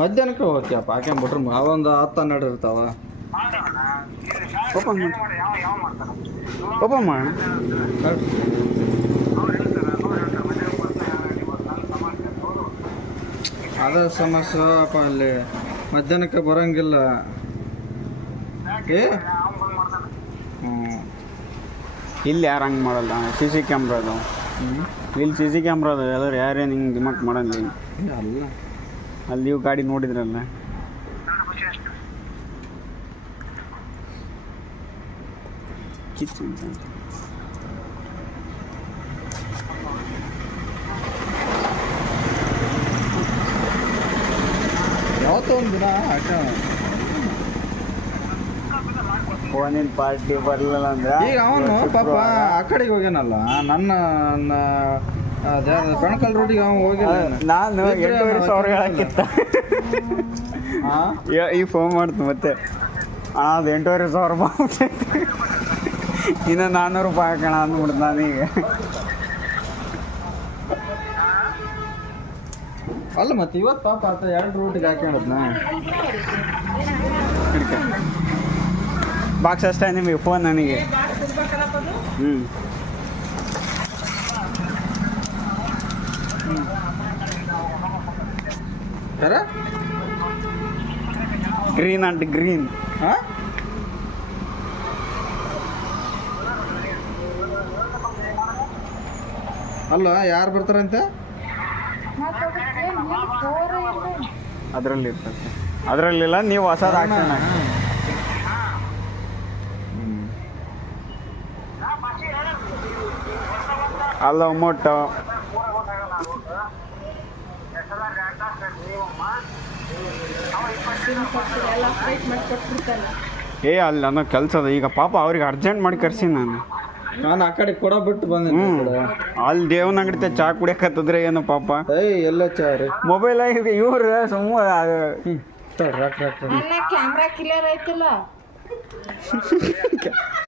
ಮಧ್ಯಾಹ್ನಕ್ಕೆ ಹೋಗ್ತೀಯಪ್ಪ ಹಾಕ್ಯಾಂಬಿಟ್ರೆ ಅವೊಂದು 10-12 ಇರ್ತಾವ. ಓಪನ್ ಮಾಡಿ ಓಪನ್ ಮಾಡಿ. ಅದ ಸಮಸ್ಯೆ ಅಪ್ಪ, ಅಲ್ಲಿ ಮಧ್ಯಾಹ್ನಕ್ಕೆ ಬರೋಂಗಿಲ್ಲ. ಇಲ್ಲಿ ಯಾರು ಹಂಗೆ ಮಾಡಲ್ಲ, ಸಿ ಸಿ ಕ್ಯಾಮ್ರಾ ಅದು. ಇಲ್ಲಿ ಸಿ ಸಿ ಕ್ಯಾಮ್ರಾ ಅದು, ಎಲ್ಲರೂ ಯಾರೇನು ಹಿಂಗೆ ದಿಮಾಕ್ ಮಾಡಲ್ಲ. ಅಲ್ಲ ಅಲ್ಲಿ ನೀವು ಗಾಡಿ ನೋಡಿದ್ರಲ್ಲ, ಕಿಚ್ಚು ಅಂತ. ಯಾವತ್ತೋ ಒಂದು ದಿನ ಫೋನಿನ ಪಾರ್ಟಿ ಬರಲಿಲ್ಲ ಅಂದ್ರೆ ಈಗ ಅವನು ಪಾಪ ಆ ಕಡೆಗೆ ಹೋಗ್ಯಾನಲ್ಲ, ನನ್ನ ಬೆಣಕಲ್ ರೋಡಿಗೆ ಅವನು ಹೋಗಿಲ್ಲ. ನಾನು 8,500 ಹೇಳಕ್ಕಿತ್ತ. ಈಗ ಫೋನ್ ಮಾಡ್ತು ಮತ್ತೆ, ಅದು 8,500 ರೂಪಾಯಿ ಇನ್ನು 400 ರೂಪಾಯಿ ಹಾಕೋಣ ಅಂದ್ಬಿಡ್ತು ನಾನೀಗ. ಅಲ್ಲ ಮತ್ತೆ ಇವತ್ತು ಪಾಪ ಆತ 2 ರೂಟಿಗೆ ಹಾಕ್ಯಾಡದ್ನ. ಬಾಕ್ಸ್ ಅಷ್ಟೇ ನಿಮಗೆ ಫೋನ್ ನನಗೆ. Green and green. ಅಲ್ಲ ಯಾರು ಬರ್ತಾರಂತೆ ಅದರಲ್ಲಿ ಇರ್ತದೆ, ಅದರಲ್ಲಿಲ್ಲ. ನೀವು ಹೊಸದು ಹಾಕ್ಸೋಣ. ಅಲ್ಲ ಮೊಟ್ಟ ಅಲ್ಲಿ ಅನ್ನೋ ಕೆಲಸ ಅದ. ಈಗ ಪಾಪ ಅವ್ರಿಗೆ ಅರ್ಜೆಂಟ್ ಮಾಡಿ ಕರ್ಸಿ ನಾನು ಆ ಕಡೆ ಕೊಡ ಬಿಟ್ಟು ಬಂದೆ. ಅಲ್ಲಿ ದೇವನ ಅಂಗಡಿ ಚಾ ಕುಡಿಯಕತ್ತಿದ್ರೆ ಏನು ಪಾಪ. ಎಲ್ಲ ಚಾ ರೀ ಮೊಬೈಲ್ ಆಗಿದೆ ಇವ್ರು ಸುಮ್ಮ ಕ್ಯಾಮ್ರಾ ಕ್ಲಿಯರ್ ಐತಿಲ್ಲ.